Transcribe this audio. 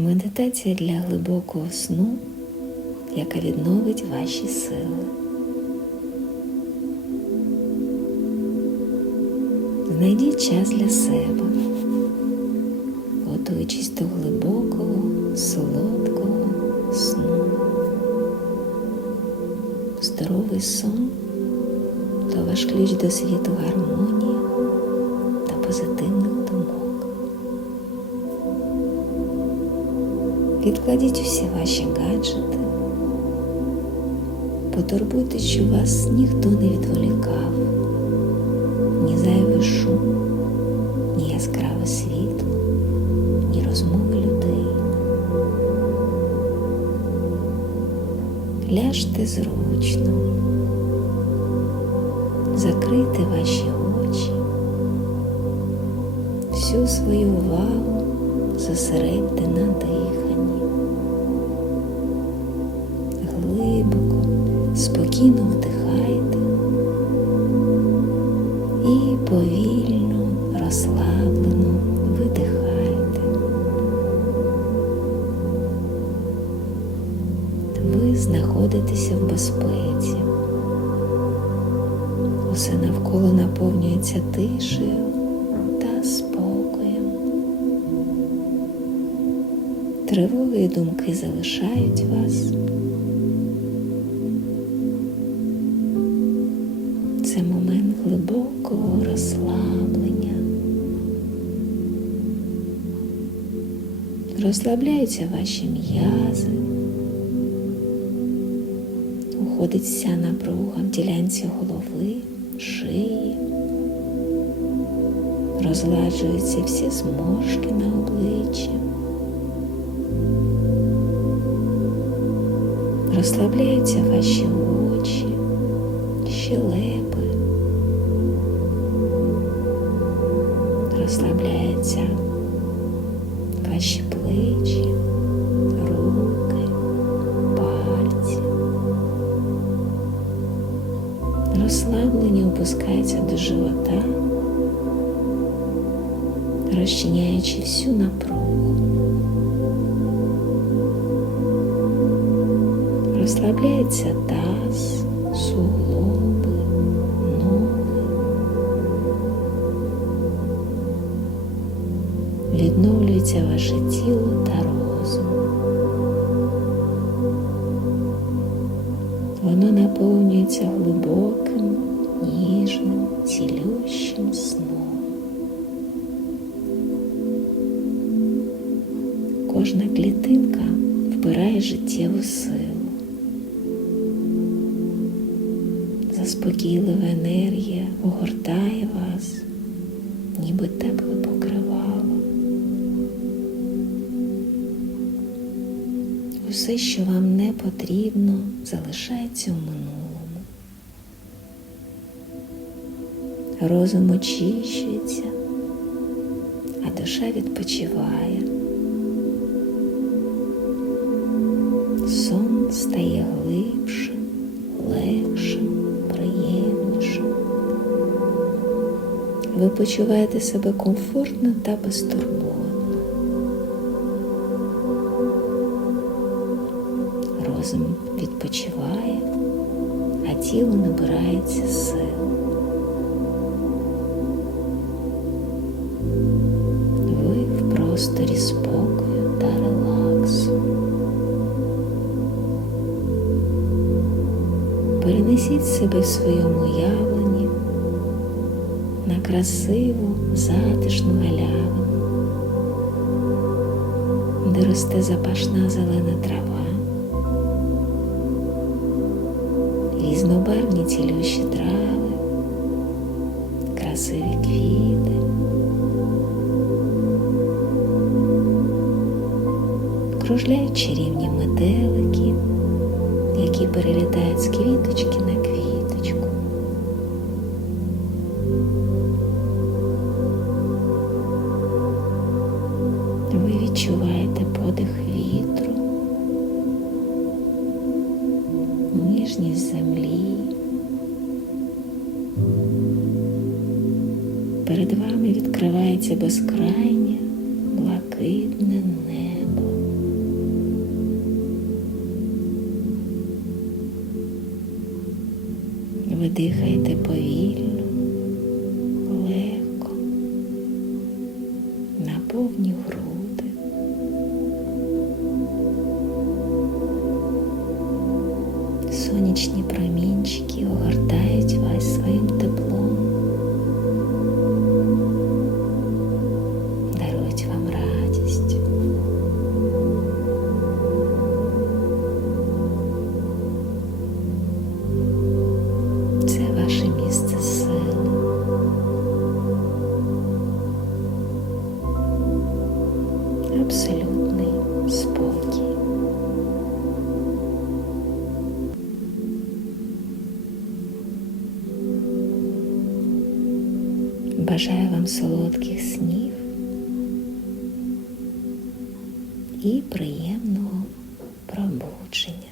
Медитація для глибокого сну, яка відновить ваші сили. Знайдіть час для себе, готуючись до глибокого, солодкого сну. Здоровий сон то ваш ключ до світу гармонії та позитивних думок. Відкладіть усі ваші гаджети, потурбуйтесь, що вас ніхто не відволікав, ні зайвий шум, ні яскраве світло, ні розмови людей. Ляжте зручно, закрийте ваші очі, всю свою увагу зосередьте на диханні. Спокійно вдихайте і повільно, розслаблено видихайте. Ви знаходитеся в безпеці. Усе навколо наповнюється тишею та спокоєм. Тривоги і думки залишають вас. Це момент глибокого розслаблення. Розслабляються ваші м'язи, уходить вся напруга в ділянці голови, шиї, розладжуються всі зморшки на обличчі. Розслабляються ваші очі, Розслаблені опускаються до живота, розчиняючи всю напругу. Розслабляється таз, суглоби, ноги. Відновлюється ваше тіло та розум. Воно наповнюється глибоким, Ніжним, цілющим сном. Кожна клітинка вбирає життєву силу. Заспокійлива енергія огортає вас, ніби тепле покривало. Усе, що вам не потрібно, залишається в минулому. Розум очищується, а душа відпочиває. Сон стає глибшим, легшим, приємнішим. Ви почуваєте себе комфортно та безтурботно. Розум відпочиває, а тіло набирається сил. Просторі спокою та релаксу. Перенесіть себе в своєму уявленні на красиву, затишну галявину, де росте запашна зелена трава, різнобарвні цілющі трави, красиві квіти. Кружляють чарівні метелики, які перелітають з квіточки на квіточку. Ви відчуваєте подих вітру, ніжність землі. Перед вами відкривається безкрайнє блакитне небо. Ви дихаєте повільно, легко, на повні груди. Сонячні промінчики огортають вас своїм теплом, Абсолютний спокій. Бажаю вам солодких снів і приємного пробудження.